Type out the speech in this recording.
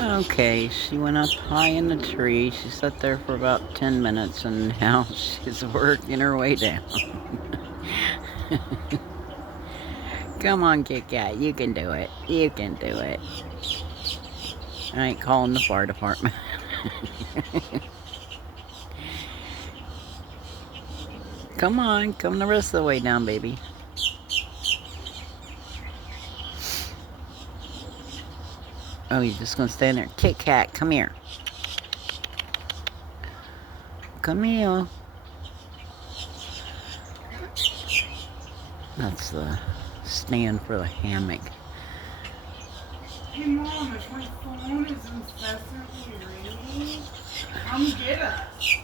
Okay, she went up high in the tree. She sat there for about 10 minutes and now she's working her way down. Come on, Kit Kat, you can do it. You can do it. I ain't calling the fire department. Come on, come the rest of the way down, baby. Oh, you're just gonna stand there. Kit Kat, come here. Come here. That's the stand for the hammock. Hey Mom, if my phone is incessantly ringing, come get us.